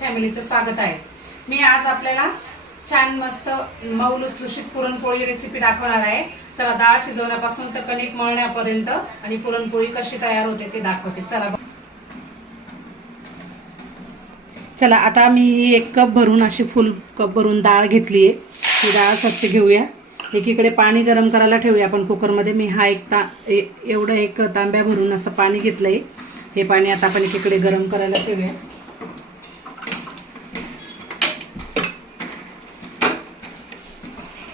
फॅमिलीचं स्वागत आहे. मी आज आपल्याला छान मस्त मऊ लुसलुशीत पुरणपोळी रेसिपी दाखवणार आहे. चला डाळ शिजवण्यापासून तर कणिक मळण्यापर्यंत आणि पुरणपोळी कशी तयार होते ते दाखवते. चला चला आता मी ही एक कप भरून अशी फुल कप भरून डाळ घेतली आहे. ही डाळ स्वच्छ घेऊया. एकीकडे पाणी गरम करायला ठेवूया. आपण कुकरमध्ये मी हा एक ता एवढं एक तांब्या भरून असं पाणी घेतलंय. हे पाणी आता आपण एकीकडे गरम करायला ठेवूया.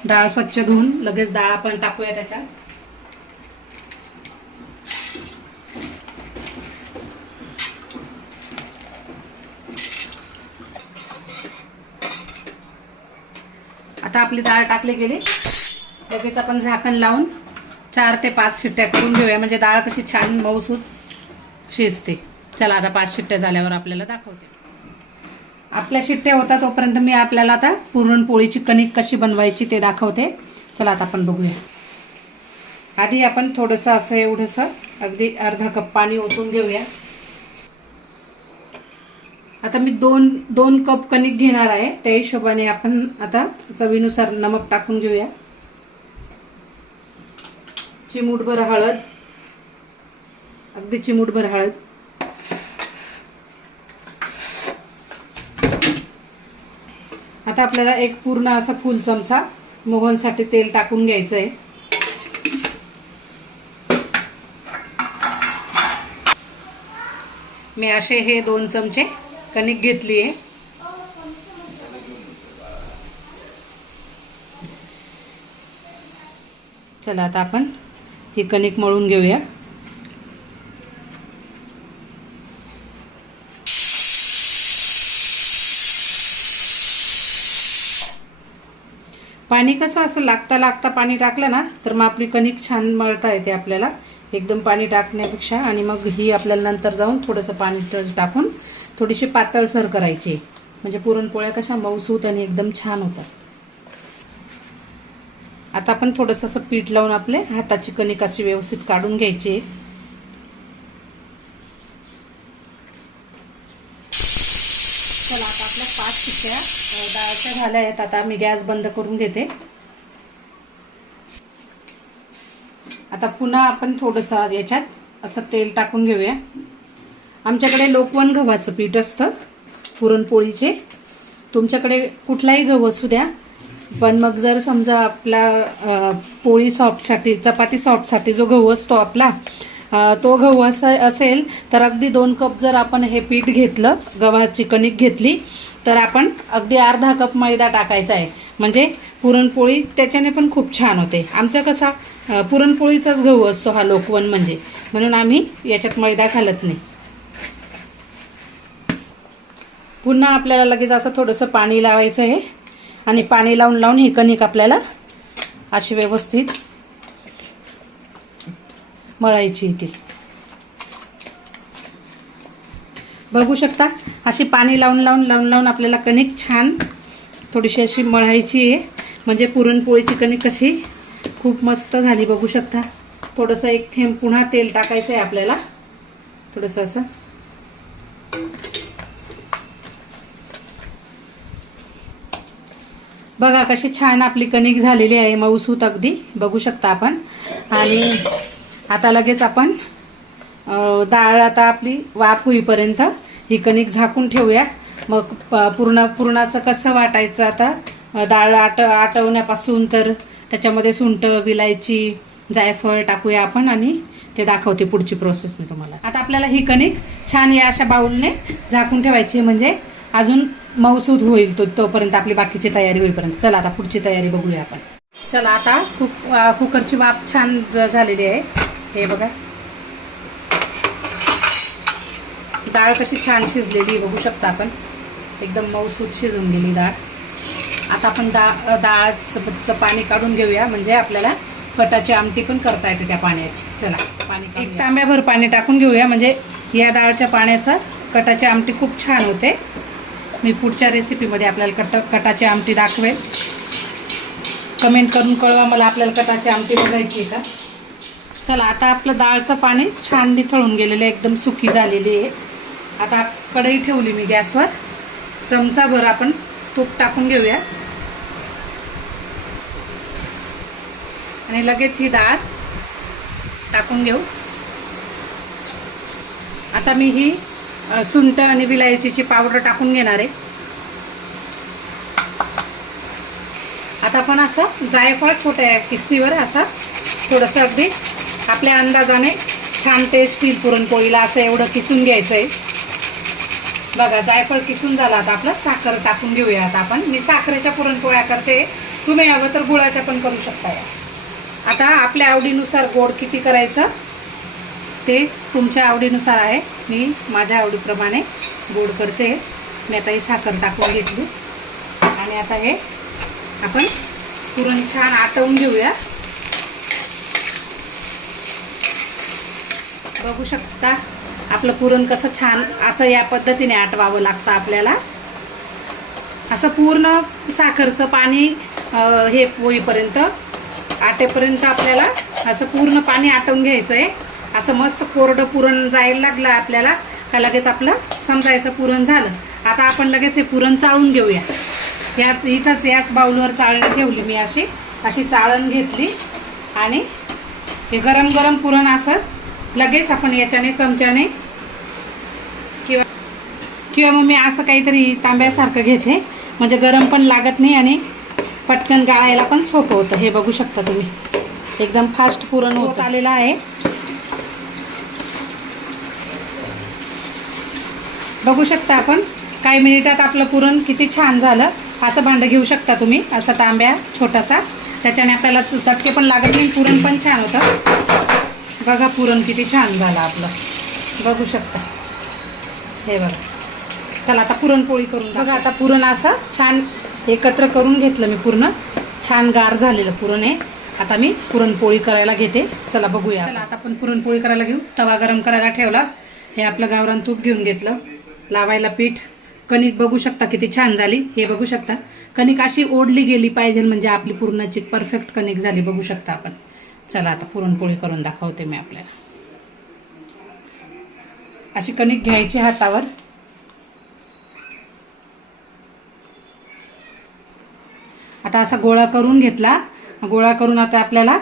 डाळ स्वच्छ धुवून लगेच डाळ आपण टाकूया त्याच्यात. आता आपली डाळ टाकली गेली. लगेच आपण झाकण लावून चार ते पाच शिट्ट्या करून घेऊया. म्हणजे डाळ कशी छान मऊसूत शिजते. चला आता पाच शिट्ट्या झाल्यावर आपल्याला दाखवते. आपल्या शिट्ट्या होता तोपर्यंत मी आपल्याला आता पुरणपोळीची कणिक कशी बनवायची ते दाखवते. चला आता आपण बघूया. आधी आपण थोडंसं असं एवढंसं अगदी अर्धा कप पाणी ओतून घेऊया. आता मी दोन दोन कप कणिक घेणार आहे. त्या हिशोबाने आपण आता चवीनुसार नमक टाकून घेऊया. चिमूटभर हळद अगदी चिमूटभर हळद. आता आपल्याला एक पूर्ण असा फुल चमचा मोहनसाठी तेल टाकून घ्यायचं आहे मी असे हे दोन चमचे कणिक घेतली आहे चला आता आपण ही कणिक मळून घेऊया. पाणी कसं असं लागता लागता पाणी टाकलं ना तर मग आपली कणिक छान मळता येते आपल्याला. एकदम पाणी टाकण्यापेक्षा आणि मग ही आपल्याला नंतर जाऊन थोडंसं पाणी टाकून थोडीशी पातळसर करायची. म्हणजे पुरणपोळ्या कशा मऊसूत आणि एकदम छान होतात. आता आपण थोडंसं असं पीठ लावून आपले हाताची कणिक अशी व्यवस्थित काढून घ्यायची चला आता आपल्या पाच शिट्ट्या अ, डाळच्या झाल्या. आहेत आता मी गॅस बंद करून घेते. आता पुन्हा आपण थोडंसं याच्यात असं तेल टाकून घेऊया. आमच्याकडे लोकवन गव्हाचं पीठ असतं पुरणपोळीचे. तुमच्याकडे कुठलाही गहू असू द्या पण मग जर समजा आपला पोळी सॉफ्टसाठी चपाती सॉफ्टसाठी जो गहू असतो आपला तो गहू असा असेल तर अगदी दोन कप जर आपण हे पीठ घेतलं गव्हाची कणिक घेतली तर आपण अगदी अर्धा कप मैदा टाकायचा आहे. म्हणजे पुरणपोळी त्याच्याने पण खूप छान होते. आमचा कसा पुरणपोळीचाच गहू असतो हा लोकवन म्हणजे. म्हणून आम्ही याच्यात मैदा घालत नाही. पुन्हा आपल्याला लगेच असं थोडंसं पाणी लावायचं आहे. आणि पाणी लावून लावून ही कणिक आपल्याला अशी व्यवस्थित मळायची ती बघू शकता? अशी पाणी लावून लावून लावून लावून आपल्याला कणिक छान थोडीशी अशी मळायची आहे. म्हणजे पुरणपोळीची कणिक कशी खूप मस्त झाली बघू शकता. थोडंसं एक थेंब पुन्हा तेल टाकायचं आहे आपल्याला. थोडंसं असं. बघा कशी छान आपली कणिक झालेली आहे मऊसूत अगदी. बघू शकता आपण. आणि आता लगेच आपण डाळ आता आपली वाफ होईपर्यंत ही कणिक झाकून ठेवूया. मग प- पूर्ण पुरणाचं कसं वाटायचं आता? डाळ आट आटवण्यापासून तर त्याच्यामध्ये सुंठ विलायची जायफळ टाकूया आपण आणि ते दाखवते पुढची प्रोसेस मी तुम्हाला. आता आपल्याला ही कणिक छान या अशा बाउलने झाकून ठेवायची म्हणजे अजून मऊसूद होईल तो तोपर्यंत आपली बाकीची तयारी होईपर्यंत. चला आता पुढची तयारी बघूया आपण. चला आता कुक कुकरची वाफ छान झालेली आहे. हे बघा. डाळ कशी छान शिजलेली बघू शकता आपण. एकदम मऊसूद शिजून गेली डाळ. आता आपण डा डाळचं पाणी काढून घेऊया. म्हणजे आपल्याला कटाची आमटी पण करता येते त्या पाण्याची. चला पाणी एक तांब्याभर पाणी टाकून घेऊया. म्हणजे या डाळच्या पाण्याचं कटाची आमटी खूप छान होते. मी पुढच्या रेसिपीमध्ये आपल्याला कट कटाची आमटी दाखवेल कमेंट करून कळवा मला आपल्याला कटाची आमटी बघायची आहे का? चला आता आपलं डाळचं पाणी छान निथळून गेलेलं आहे. एकदम सुकी झालेली आहे. आता कढई ठेवली मी गॅसवर. चमचाभर आपण तूप टाकून घेऊया. आणि लगेच ही डाळ टाकून घेऊ. आता मी ही सुंट आणि विलायचीची पावडर टाकून घेणार आहे. आता आपण असं जायफळ छोट्या किसणीवर असं थोडंसं अगदी आपल्या अंदाजाने छान टेस्ट येईल पुरणपोळीला असं एवढं किसून घ्यायचं आहे बघा जायफळ किसून झाला. आता आपलं साखर टाकून घेऊया आता आपण. मी साखरेच्या पुरणपोळ्या करते. तुम्ही हवं तर गुळाच्या पण करू शकता या. आता आपल्या आवडीनुसार गोड किती करायचं? ते तुमच्या आवडीनुसार आहे. मी माझ्या आवडीप्रमाणे गोड करते. मी आता ही साखर टाकून घेतली. आणि आता हे आपण पुरण छान आटवून घेऊया. बघू शकता. आपलं पुरण कसं छान असं या पद्धतीने आटवावं लागतं आपल्याला. असं पूर्ण साखरचं पाणी हे होईपर्यंत आटेपर्यंत आपल्याला असं पूर्ण पाणी आटवून घ्यायचं आहे असं मस्त कोरडं पुरण जायला लागलं आपल्याला का लगेच आपलं समजायचं पुरण झालं. आता आपण लगेच हे पुरण चाळून घेऊया. याच इथंच याच बाऊलवर चाळण ठेवली मी अशी. अशी चाळण घेतली आणि हे गरम गरम पुरण असं लगेच आपण याच्याने चमच्याने किंवा किंवा मग मी असं काहीतरी तांब्यासारखं घेते म्हणजे गरम पण लागत नाही आणि पटकन गाळायला पण सोपं होतं. हे बघू शकता तुम्ही. एकदम फास्ट पुरण होत. आलेलं आहे. बघू शकता आपण. काही मिनिटात आपलं पुरण किती छान झालं. असं भांडं घेऊ शकता तुम्ही. असा तांब्या छोटासा. त्याच्याने आपल्याला चटके पण लागत नाही. पुरण पण छान होतं. बघा पुरण किती छान झालं आपलं. बघू शकता. हे बघा. चला आता पुरणपोळी करून बघा आता पुरण असं छान एकत्र करून घेतलं मी पूर्ण. छान गार झालेलं पुरण आहे. आता मी पुरणपोळी करायला घेते. चला बघूया. चला आता आपण पुरणपोळी करायला घेऊ. तवा गरम करायला ठेवला. हे आपलं गावरान तूप घेऊन घेतलं. लावायला पीठ. कणिक बघू शकता किती छान झाली. हे बघू शकता. कणिक अशी ओढली गेली पाहिजे म्हणजे आपली पूर्णाची परफेक्ट कणिक झाली. बघू शकता आपण. चला आता पुरणपोळी करून दाखवते मी आपल्याला. अशी कणिक घ्यायची हातावर. आता असा गोळा करून घेतला. गोळा करून आता आपल्याला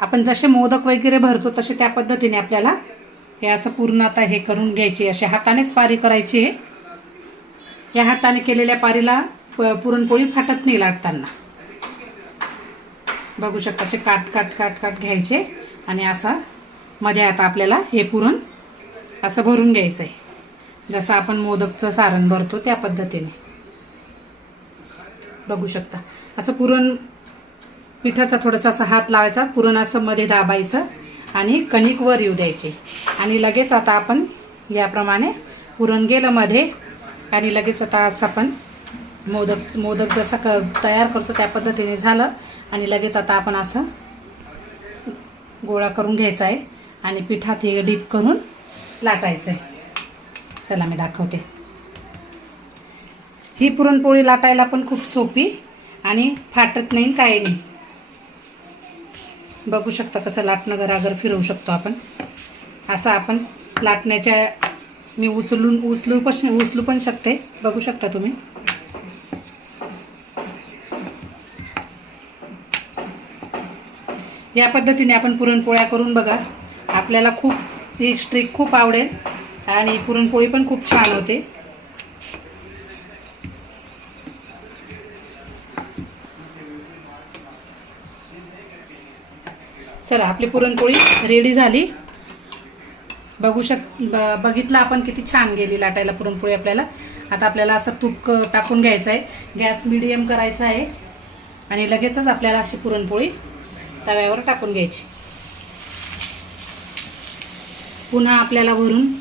आपण जसे मोदक वगैरे भरतो तसे त्या पद्धतीने आपल्याला हे असं पूर्ण आता हे करून घ्यायची. असे हातानेच पारी करायची आहे या हाताने केलेल्या पारीला पुरणपोळी फाटत नाही लाटताना. बघू शकता असे काट काट काट काट घ्यायचे. आणि असं मध्ये आता आपल्याला हे पुरण असं भरून घ्यायचं आहे जसं आपण मोदकचं सारण भरतो त्या पद्धतीने. बघू शकता. असं पुरण पिठाचा थोडासा असा हात लावायचा. पुरण असं मध्ये दाबायचं आणि कणिक वर येऊ द्यायची. आणि लगेच आता आपण याप्रमाणे पुरण गेलं मध्ये. आणि लगेच आता असं आपण मोदक मोदक जसा क तयार करतो त्या पद्धतीने झालं. आणि लगेच आता आपण असं गोळा करून घ्यायचा आहे. आणि पिठात हे डीप करून लाटायचं आहे. चला मी दाखवते. ही पुरणपोळी लाटायला पण खूप सोपी आणि फाटत नाही काही नाही. बघू शकता कसं लाटणं घराघर फिरवू शकतो आपण. असं आपण लाटण्याच्या मी उचलून उचलू पण उचलू पण शकते. बघू शकता तुम्ही. या पद्धतीने आपण पुरणपोळ्या करून बघा. आपल्याला खूप ही स्ट्रीक खूप आवडेल आणि पुरणपोळी पण खूप छान होते. चला आपली पुरणपोळी रेडी झाली. बघू शक ब- बघितलं आपण किती छान गेली लाटायला पुरणपोळी आपल्याला. आता आपल्याला असं तूप टाकून घ्यायचं आहे गॅस मिडियम करायचा आहे. आणि लगेचच आपल्याला अशी पुरणपोळी तव्यावर टाकून घ्यायची. पुन्हा आपल्याला वरून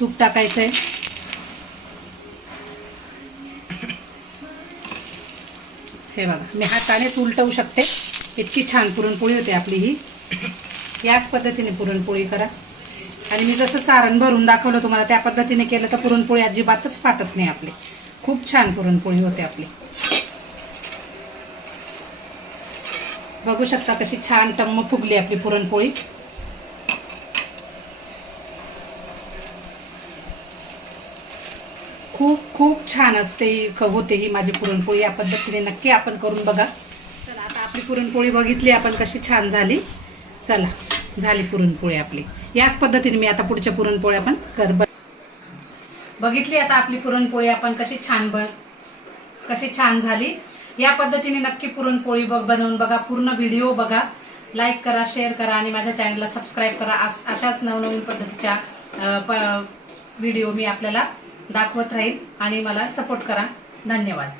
तूप टाकायचं आहे हे बघा मी हातानेच उलटवू शकते. इतकी छान पुरणपोळी होते आपली ही. याच पद्धतीने पुरणपोळी करा. आणि मी जसं सारण भरून दाखवलं तुम्हाला त्या पद्धतीने केलं तर पुरणपोळी अजिबातच फाटत नाही आपली. खूप छान पुरणपोळी होते आपली. बघू शकता कशी छान टम्म फुगली आपली पुरणपोळी. खूप खूप छान असते क- होते ही माझी पुरणपोळी. या पद्धतीने नक्की आपण करून बघा. चला आता आपली पुरणपोळी बघितली आपण कशी छान झाली. चला झाली पुरणपोळी आपली. याच पद्धतीने मी आता पुढच्या पुरणपोळी आपण कर बघितली आता आपली पुरणपोळी आपण कशी छान बन कशी छान झाली. या पद्धतीने नक्की पुरणपोळी बघ बनवून बघा पूर्ण व्हिडिओ बघा. लाईक करा शेअर करा आणि माझ्या चॅनलला सबस्क्राईब करा. अशाच नवनवीन पद्धतीच्या प- व्हिडिओ मी आपल्याला दाखवत राहील आणि मला सपोर्ट करा. धन्यवाद.